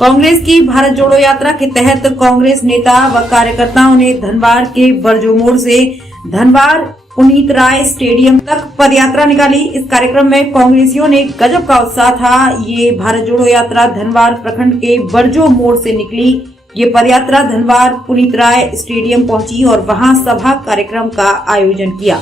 कांग्रेस की भारत जोड़ो यात्रा के तहत कांग्रेस नेता व कार्यकर्ताओं ने धनवार के बरजो मोड़ से धनवार पुनीत राय स्टेडियम तक पदयात्रा निकाली। इस कार्यक्रम में कांग्रेसियों ने गजब का उत्साह था। ये भारत जोड़ो यात्रा धनवार प्रखंड के बरजो मोड़ से निकली। ये पदयात्रा धनवार पुनीत राय स्टेडियम पहुंची और वहां सभा कार्यक्रम का आयोजन किया।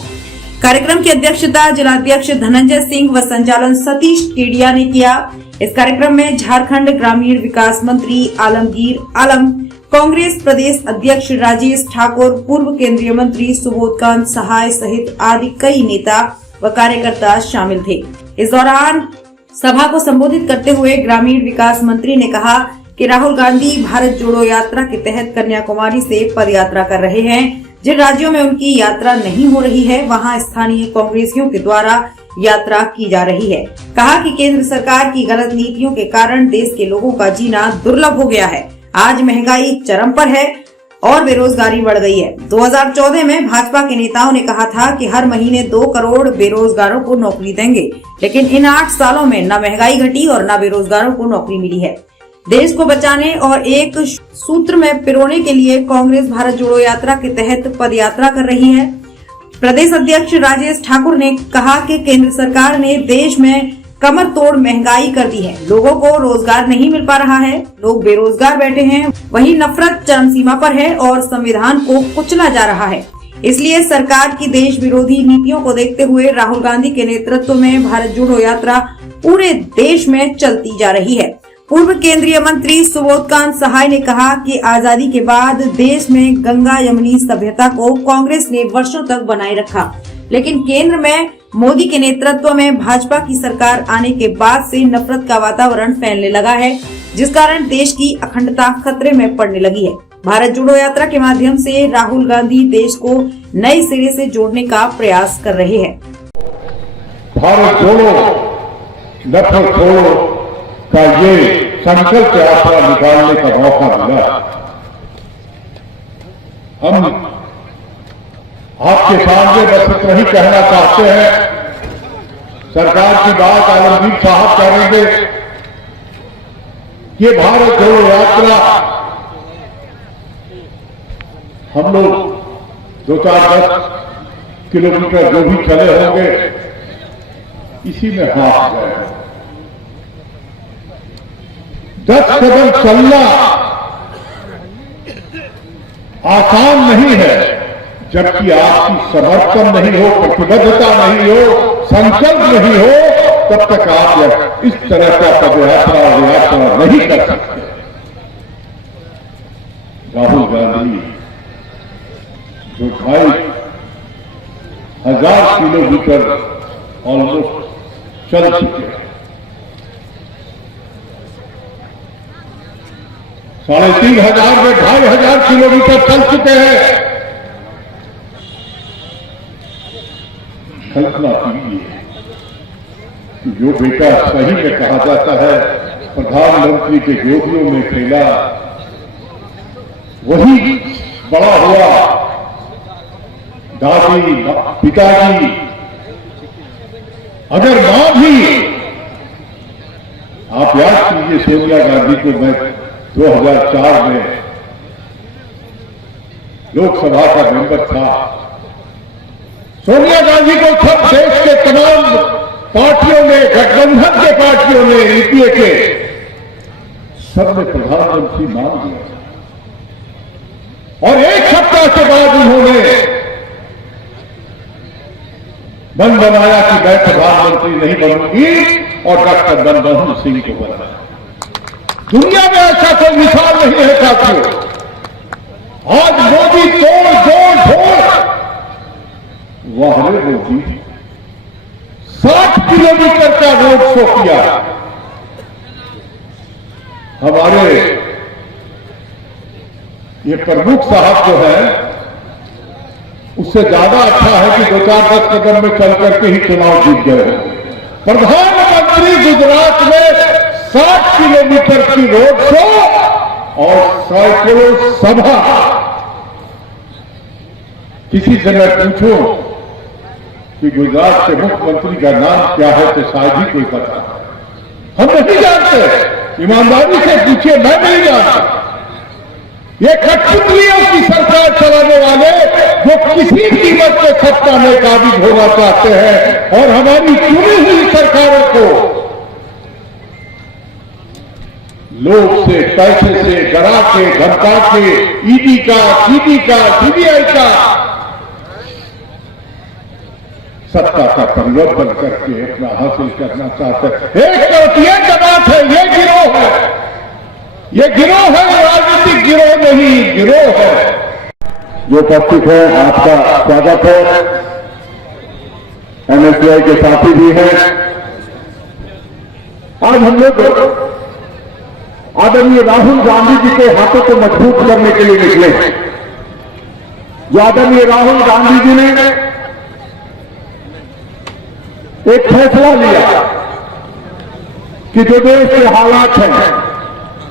कार्यक्रम की अध्यक्षता जिलाध्यक्ष धनंजय सिंह व संचालन सतीश केडिया ने किया। इस कार्यक्रम में झारखंड ग्रामीण विकास मंत्री आलमगीर आलम, कांग्रेस प्रदेश अध्यक्ष राजेश ठाकुर, पूर्व केंद्रीय मंत्री सुबोधकांत सहाय सहित आदि कई नेता व कार्यकर्ता शामिल थे। इस दौरान सभा को संबोधित करते हुए ग्रामीण विकास मंत्री ने कहा कि राहुल गांधी भारत जोड़ो यात्रा के तहत कन्याकुमारी से पदयात्रा कर रहे हैं। जिन राज्यों में उनकी यात्रा नहीं हो रही है, वहां स्थानीय कांग्रेसियों के द्वारा यात्रा की जा रही है। कहा कि केंद्र सरकार की गलत नीतियों के कारण देश के लोगों का जीना दुर्लभ हो गया है। आज महंगाई चरम पर है और बेरोजगारी बढ़ गई है। 2014 में भाजपा के नेताओं ने कहा था कि हर महीने 2 करोड़ बेरोजगारों को नौकरी देंगे, लेकिन इन 8 सालों में न महंगाई घटी और न बेरोजगारों को नौकरी मिली है। देश को बचाने और एक सूत्र में पिरोने के लिए कांग्रेस भारत जोड़ो यात्रा के तहत पदयात्रा कर रही है। प्रदेश अध्यक्ष राजेश ठाकुर ने कहा कि केंद्र सरकार ने देश में कमर तोड़ महंगाई कर दी है। लोगों को रोजगार नहीं मिल पा रहा है, लोग बेरोजगार बैठे हैं। वहीं नफरत चरम सीमा पर है और संविधान को कुचला जा रहा है। इसलिए सरकार की देश विरोधी नीतियों को देखते हुए राहुल गांधी के नेतृत्व में भारत जोड़ो यात्रा पूरे देश में चलती जा रही है। पूर्व केंद्रीय मंत्री सुबोधकांत सहाय ने कहा कि आजादी के बाद देश में गंगा यमुनी सभ्यता को कांग्रेस ने वर्षों तक बनाए रखा, लेकिन केंद्र में मोदी के नेतृत्व में भाजपा की सरकार आने के बाद से नफरत का वातावरण फैलने लगा है, जिस कारण देश की अखंडता खतरे में पड़ने लगी है। भारत जोड़ो यात्रा के माध्यम से राहुल गांधी देश को नए सिरे से जोड़ने का प्रयास कर रहे हैं। भारत जोड़ो नफरत छोड़ो का ये संकल्प यात्रा निकालने का मौका मिला। हम आपके सामने बस इतना ही कहना चाहते हैं, सरकार की बात आलमगीर साहब करेंगे। ये भारत जोड़ो यात्रा हम लोग 2-4-10 किलोमीटर जो भी चले होंगे, इसी में हाथ गए। 10 कदम चलना आसान नहीं है, जबकि आपकी समर्पण नहीं हो, प्रतिबद्धता नहीं हो, संकल्प नहीं हो, तब तक आप इस तरह का पदयात्रा और यात्रा नहीं कर सकते। राहुल गांधी जो 2,500 किलोमीटर ऑलमोस्ट चल चुके हैं, 3,500 में 2,500 किलोमीटर चल चुके हैं। कल्पना कीजिए कि जो बेटा सही में कहा जाता है प्रधानमंत्री के गोदियों में खेला, वही बड़ा हुआ। दादी, पिताजी, अगर मां भी, आप याद कीजिए सोनिया गांधी को मैं 2004 में लोकसभा का मेंबर था। सोनिया गांधी को सब देश के तमाम पार्टियों ने, गठबंधन के पार्टियों ने, यूपीए के सबने प्रधानमंत्री मान दिया और एक सप्ताह के बाद उन्होंने मन बनाया कि मैं प्रधानमंत्री नहीं बनूंगी और डॉक्टर मनमोहन सिंह को बनाया। दुनिया में ऐसा कोई मिसाल नहीं है साथियों। आज मोदी तोड़ जोड़ ढोड़, वाहरे मोदी 60 किलोमीटर का रोड शो किया। हमारे ये प्रमुख साहब जो है, उससे ज्यादा अच्छा है कि 2-4-10 कदम में चल करके ही चुनाव जीत गए। प्रधानमंत्री गुजरात में 60 किलोमीटर की रोड शो और सैकड़ों सभा। किसी से मैं पूछूं कि गुजरात के मुख्यमंत्री का नाम क्या है तो शायद ही कोई पता। हम नहीं जानते। ईमानदारी से पूछिए, मैं नहीं जानता। ये कठपुतलियों की सरकार चलाने वाले जो किसी कीमत पे सत्ता में काबिज होना चाहते हैं और हमारी चुनी हुई सरकारों को लोग से, पैसे से डरा के, धमका के, ईडी का, सीबीआई का सत्ता का परिवर्तन करके अपना हासिल करना चाहते हैं। एक तरफ ये जमात है, ये गिरोह है, ये गिरोह है, राजनीतिक गिरोह नहीं, गिरोह है। जो उपस्थित है, आपका स्वागत है। एनएसयूआई के साथी भी हैं। आज हम लोग आदरणीय राहुल गांधी जी के हाथों को मजबूत करने के लिए निकले हैं। जो आदरणीय राहुल गांधी जी ने एक फैसला लिया कि जो देश के हालात हैं,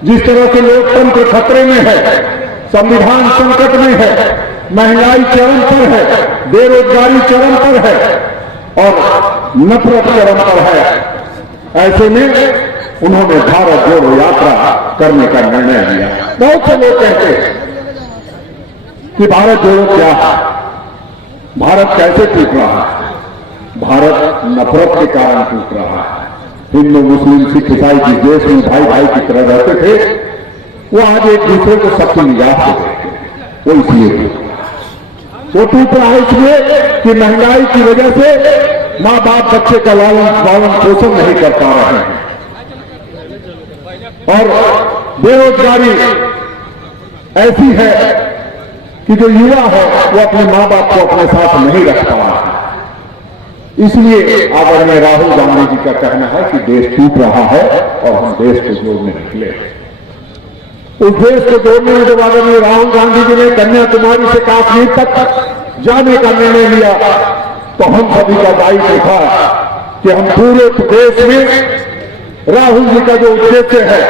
जिस तरह से लोकतंत्र खतरे में है, संविधान संकट में है, महंगाई चरम पर है, बेरोजगारी चरम पर है और नफरत चरम पर है, ऐसे में उन्होंने भारत जोड़ो यात्रा करने का निर्णय लिया। बहुत से लोग कहते हैं कि भारत जोड़ो क्या है, भारत कैसे टूट रहा है? भारत नफरत के कारण टूट रहा है। हिंदू, मुस्लिम, सिख, ईसाई जिस देश में भाई भाई की तरह रहते थे, वो आज एक दूसरे को सबकी निगाह से देखते हैं। वो इसलिए टूट रहा है। वो टूट रहा है इसलिए कि महंगाई की वजह से मां बाप बच्चे का लालन पालन पोषण नहीं कर पा रहे हैं और बेरोजगारी ऐसी है कि जो युवा है वो अपने मां बाप को अपने साथ नहीं रख पा रहा है। इसलिए आदरणीय राहुल गांधी जी का कहना है कि देश टूट रहा है और हम देश को जोड़ने निकले। उस देश को जोड़ने में जब आदरणीय राहुल गांधी जी ने कन्याकुमारी से कश्मीर तक जाने का निर्णय लिया तो हम सभी का दायित्व था कि हम पूरे देश में राहुल जी का जो उद्देश्य है,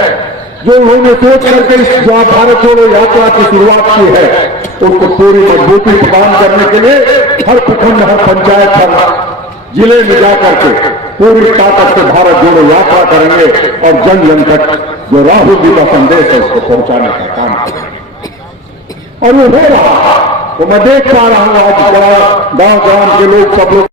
जो उन्होंने सोच करके इस भारत जोड़ो यात्रा की शुरुआत की है, उसको पूरी मजबूती प्रदान करने के लिए हर प्रखंड, हर पंचायत, हर जिले में जाकर के पूरी ताकत से भारत जोड़ो यात्रा करेंगे और जन जन तक जो राहुल जी का संदेश है उसको पहुंचाने का काम करेंगे। और वो हो रहा है, तो मैं देख पा रहा हूं आज गांव गांव के लोग, सब लोग